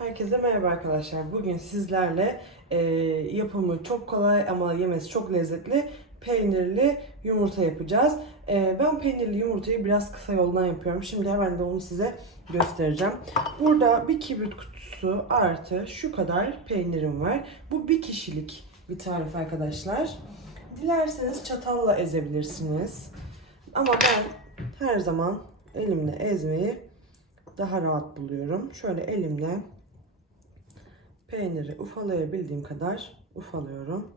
Herkese merhaba arkadaşlar. Bugün sizlerle e, yapımı çok kolay ama yemesi çok lezzetli peynirli yumurta yapacağız. E, ben peynirli yumurtayı biraz kısa yoldan yapıyorum. Şimdi hemen de onu size göstereceğim. Burada bir kibrit kutusu artı şu kadar peynirim var. Bu bir kişilik bir tarif arkadaşlar. Dilerseniz çatalla ezebilirsiniz. Ama ben her zaman elimle ezmeyi daha rahat buluyorum. Şöyle elimle peyniri ufalayabildiğim kadar ufalıyorum.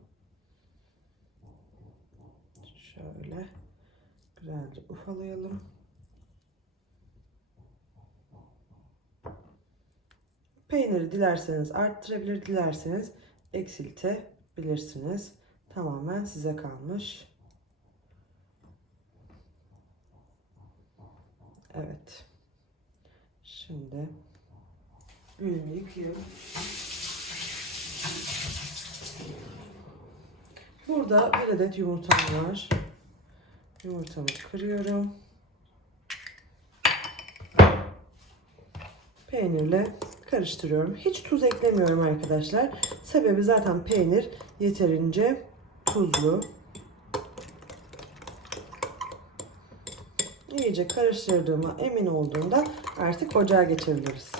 Şöyle güzelce ufalayalım. Peyniri dilerseniz arttırabilir, dilerseniz eksiltebilirsiniz. Tamamen size kalmış. Evet. Şimdi ürünü yıkıyorum. Burada bir adet yumurtam var. Yumurtamı kırıyorum. Peynirle karıştırıyorum. Hiç tuz eklemiyorum arkadaşlar. Sebebi zaten peynir yeterince tuzlu. İyice karıştırdığıma emin olduğumda artık ocağa geçebiliriz.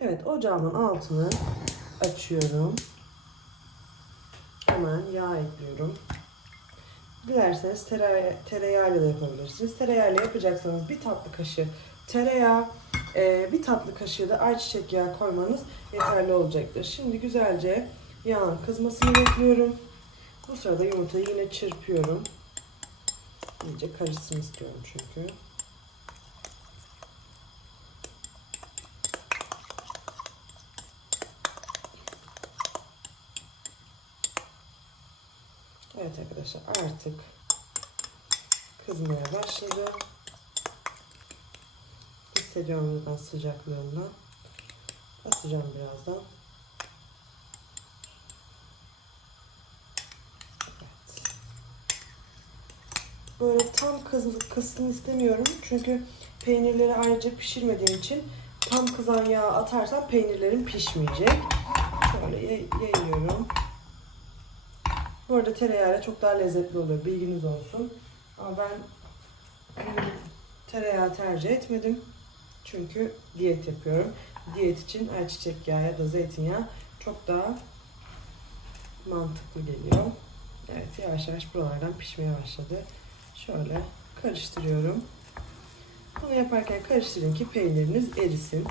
Evet ocağımın altını açıyorum. Hemen yağ ekliyorum. Dilerseniz tereyağı, tereyağıyla da yapabilirsiniz. Tereyağıyla yapacaksanız bir tatlı kaşığı tereyağı, e, bir tatlı kaşığı da ayçiçek yağı koymanız yeterli olacaktır. Şimdi güzelce yağın kızmasını bekliyorum. Bu sırada yumurtayı yine çırpıyorum. İyice karışsın istiyorum çünkü. Evet arkadaşlar artık kızmaya başladı. Hissediyorum buradan sıcaklığını. Atacağım birazdan. Evet. Böyle tam kız, kızsın istemiyorum. Çünkü peynirleri ayrıca pişirmediğim için tam kızan yağ atarsam peynirlerim pişmeyecek. Şöyle yay- yayıyorum. Bu arada tereyağıyla çok daha lezzetli oluyor. Bilginiz olsun. Ama ben tereyağı tercih etmedim. Çünkü diyet yapıyorum. Diyet için ayçiçek yağı ya da zeytinyağı çok daha mantıklı geliyor. Evet yavaş yavaş buralardan pişmeye başladı. Şöyle karıştırıyorum. Bunu yaparken karıştırın ki peyniriniz erisin.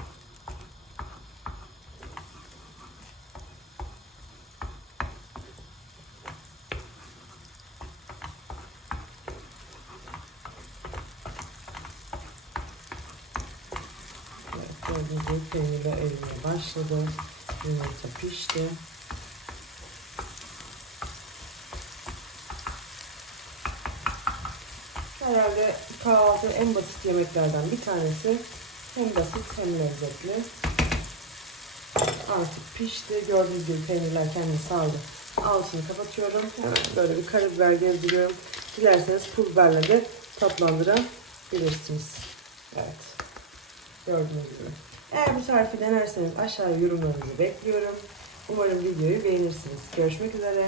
Gibi peynirler erimeye başladı. Yumurta pişti. Herhalde kahvaltı en basit yemeklerden bir tanesi. Hem basit hem lezzetli. Artık pişti. Gördüğünüz gibi peynirler kendini saldı. Altını kapatıyorum. Hemen böyle bir karabiber gezdiriyorum. Dilerseniz pul biberle de tatlandırabilirsiniz. Evet. Gördüğünüz gibi. Eğer bu tarifi denerseniz aşağıya yorumlarınızı bekliyorum. Umarım videoyu beğenirsiniz. Görüşmek üzere.